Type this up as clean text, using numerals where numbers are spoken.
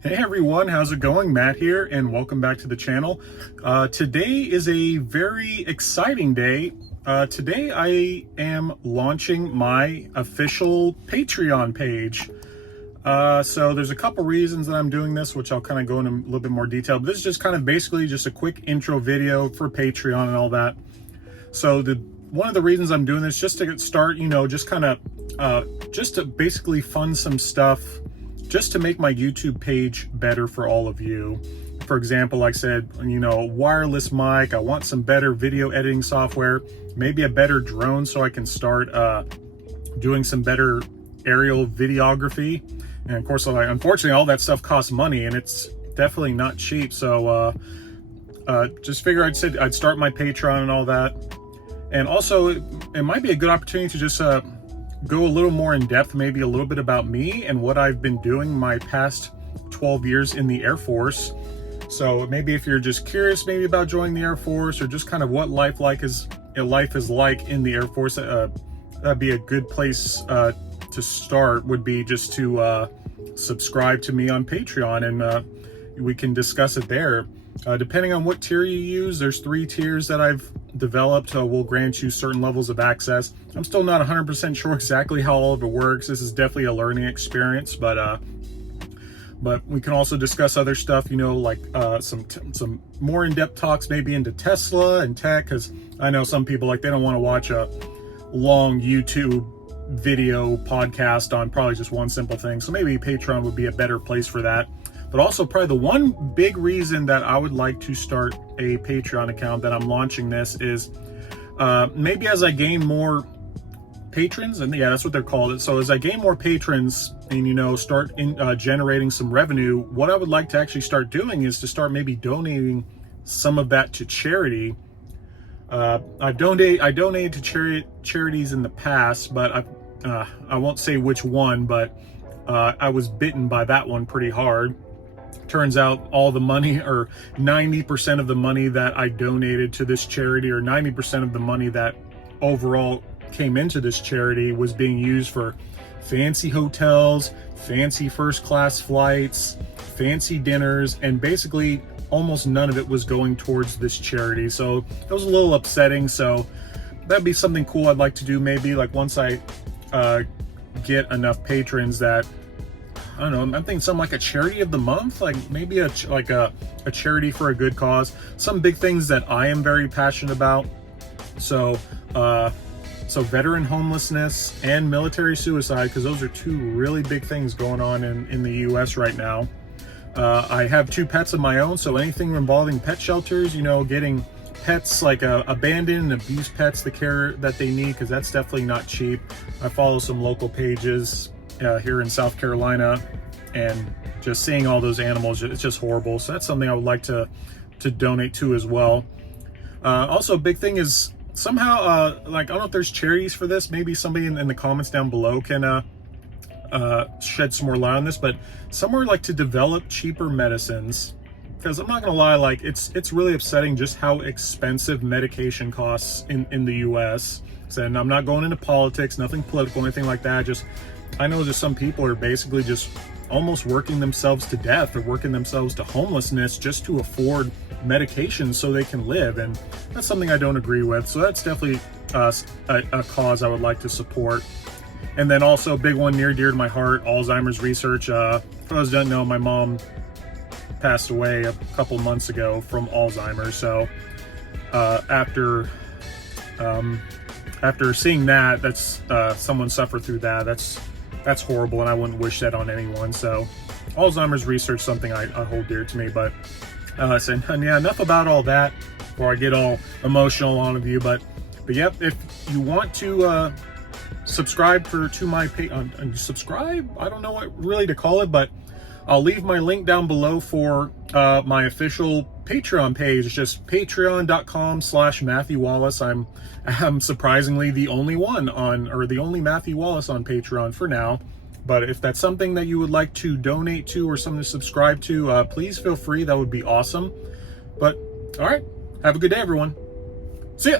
Hey everyone, how's it going? Matt here, and welcome back to the channel. Today is a very exciting day. Today I am launching my official Patreon page. So there's a couple reasons that I'm doing this, which I'll kind of go into a little bit more detail. But this is just kind of basically just a quick intro video for Patreon and all that. So one of the reasons I'm doing this, just to get start, just kind of, just to basically fund some stuff, just to make my YouTube page better for all of you. For example, like I said, wireless mic, I want some better video editing software, maybe a better drone so I can start doing some better aerial videography. And of course, unfortunately, all that stuff costs money and it's definitely not cheap. So just figure I'd start my Patreon and all that. And also, it might be a good opportunity to just go a little more in depth, maybe a little bit about me and what I've been doing my past 12 years in the Air Force. So maybe if you're just curious maybe about joining the Air Force, or just kind of what life is like in the Air Force, that'd be a good place to start, would be just to subscribe to me on Patreon, and we can discuss it there. Depending on what tier you use, there's 3 tiers that I've developed will grant you certain levels of access. I'm still not 100% sure exactly how all of it works. This is definitely a learning experience, but we can also discuss other stuff, like some more in-depth talks maybe into Tesla and tech, because I know some people, they don't want to watch a long YouTube video podcast on probably just one simple thing. So maybe Patreon would be a better place for that. But also, probably the one big reason that I would like to start a Patreon account, that I'm launching this, is maybe as I gain more patrons, and yeah, that's what they're called. So as I gain more patrons and start generating some revenue, what I would like to actually start doing is to start maybe donating some of that to charity. I donated to charities in the past, but I won't say which one, but I was bitten by that one pretty hard. Turns out all the money, or 90% of the money that I donated to this charity, or 90% of the money that overall came into this charity, was being used for fancy hotels, fancy first class flights, fancy dinners, and basically almost none of it was going towards this charity. So it was a little upsetting. So that'd be something cool I'd like to do, maybe once I get enough patrons, that I don't know, I'm thinking something like a charity of the month, maybe a charity for a good cause, some big things that I am very passionate about. So veteran homelessness and military suicide, because those are 2 really big things going on in the US right now. I have 2 pets of my own, so anything involving pet shelters, getting pets abandoned and abused pets the care that they need, because that's definitely not cheap. I follow some local pages here in South Carolina, and just seeing all those animals, it's just horrible. So that's something I would like to donate to as well. Also, a big thing is somehow, I don't know if there's charities for this. Maybe somebody in the comments down below can shed some more light on this, but somewhere to develop cheaper medicines, because I'm not gonna lie, it's really upsetting just how expensive medication costs in the US. And I'm not going into politics, nothing political, anything like that. I know just some people are basically just almost working themselves to death, or working themselves to homelessness just to afford medication so they can live, and that's something I don't agree with. So that's definitely a cause I would like to support. And then also a big one near dear to my heart, Alzheimer's research. For those who don't know, my mom passed away a couple months ago from Alzheimer's. So after seeing that, that's someone suffer through that, that's horrible, and I wouldn't wish that on anyone. So Alzheimer's research, something I hold dear to me. But so yeah, enough about all that before I get all emotional on you. But yep, if you want to subscribe to my subscribe, I don't know what really to call it, but I'll leave my link down below for my official Patreon page. It's just patreon.com/Matthew Wallace. I'm surprisingly the only one the only Matthew Wallace on Patreon for now. But if that's something that you would like to donate to, or something to subscribe to, please feel free. That would be awesome. But all right, have a good day, everyone. See ya.